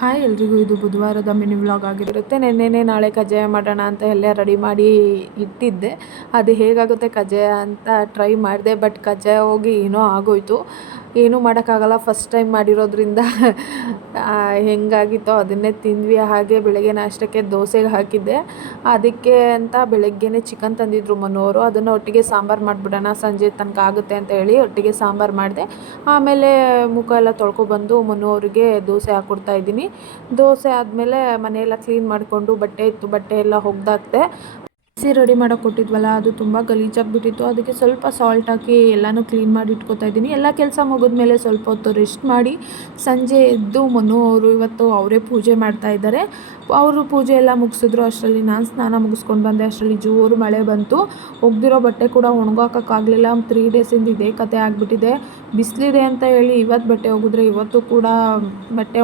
Hi ಎಲ್ರಿಗೂ, ಇದು ಬುಧವಾರದ mini vlog ಆಗಿರುತ್ತೆ. ನೆನ್ನೆನೇ ನಾಳೆ ಕಜ್ಜಾಯ ಮಾಡೋಣ ಅಂತ ಎಲ್ಲ ರೆಡಿ ಮಾಡಿ ಇಟ್ಟಿದ್ದೆ. ಅದು ಹೇಗಾಗುತ್ತೆ ಕಜ್ಜಾಯ ಅಂತ ಟ್ರೈ ಮಾಡಿದೆ. ಬಟ್ ಕಜ್ಜಾಯ ಹೋಗಿ ಏನೋ ಆಗೋಯ್ತು. ಏನೂ ಮಾಡೋಕ್ಕಾಗಲ್ಲ, ಫಸ್ಟ್ ಟೈಮ್ ಮಾಡಿರೋದ್ರಿಂದ ಹೆಂಗಾಗಿತ್ತೋ ಅದನ್ನೇ ತಿಂದ್ವಿ. ಹಾಗೆ ಬೆಳಗ್ಗೆ ನಾಷ್ಟಕ್ಕೆ ದೋಸೆಗೆ ಹಾಕಿದ್ದೆ. ಅದಕ್ಕೆ ಅಂತ ಬೆಳಗ್ಗೆನೇ ಚಿಕನ್ ತಂದಿದ್ರು ಮನೋರು. ಅದನ್ನು ಒಟ್ಟಿಗೆ ಸಾಂಬಾರು ಮಾಡಿಬಿಡೋಣ, ಸಂಜೆ ತನಕ ಆಗುತ್ತೆ ಅಂತ ಹೇಳಿ ಒಟ್ಟಿಗೆ ಸಾಂಬಾರು ಮಾಡಿದೆ. ಆಮೇಲೆ ಮುಖ ಎಲ್ಲ ತೊಳ್ಕೊಬಂದು ಮನು ಅವರಿಗೆ ದೋಸೆ ಹಾಕ್ಕೊಡ್ತಾ ಇದ್ದೀನಿ. ದೋಸೆ ಆದಮೇಲೆ ಮನೆಯೆಲ್ಲ ಕ್ಲೀನ್ ಮಾಡಿಕೊಂಡು ಬಟ್ಟೆ ಇತ್ತು, ಬಟ್ಟೆ ಎಲ್ಲ ಒಗ್ದಾಕ್ದೆ. ಮಿಕ್ಸಿ ರೆಡಿ ಮಾಡೋಕೆ ಕೊಟ್ಟಿದ್ವಲ್ಲ, ಅದು ತುಂಬ ಗಲೀಜಾಗಿಬಿಟ್ಟಿತ್ತು. ಅದಕ್ಕೆ ಸ್ವಲ್ಪ ಸಾಲ್ಟ್ ಹಾಕಿ ಎಲ್ಲನೂ ಕ್ಲೀನ್ ಮಾಡಿ ಇಟ್ಕೊತಾ ಇದ್ದೀನಿ. ಎಲ್ಲ ಕೆಲಸ ಮುಗಿದ್ಮೇಲೆ ಸ್ವಲ್ಪ ಹೊತ್ತು ರೆಸ್ಟ್ ಮಾಡಿ ಸಂಜೆ ಎದ್ದು ಮನು ಅವರು ಇವತ್ತು ಅವರೇ ಪೂಜೆ ಮಾಡ್ತಾ ಇದ್ದಾರೆ. ಅವರು ಪೂಜೆ ಎಲ್ಲ ಮುಗಿಸಿದ್ರು. ಅಷ್ಟರಲ್ಲಿ ನಾನು ಸ್ನಾನ ಮುಗಿಸ್ಕೊಂಡು ಬಂದೆ. ಅಷ್ಟರಲ್ಲಿ ಜೋರು ಮಳೆ ಬಂತು. ಒಗ್ದಿರೋ ಬಟ್ಟೆ ಕೂಡ ಒಣಗಾಕೋಕ್ಕಾಗಲಿಲ್ಲ. 3 ಡೇಸಿಂದ ಇದೇ ಕತೆ ಆಗಿಬಿಟ್ಟಿದೆ. ಬಿಸಿಲಿದೆ ಅಂತ ಹೇಳಿ ಇವತ್ತು ಬಟ್ಟೆ ಒಗೆದ್ರೆ ಇವತ್ತು ಕೂಡ ಬಟ್ಟೆ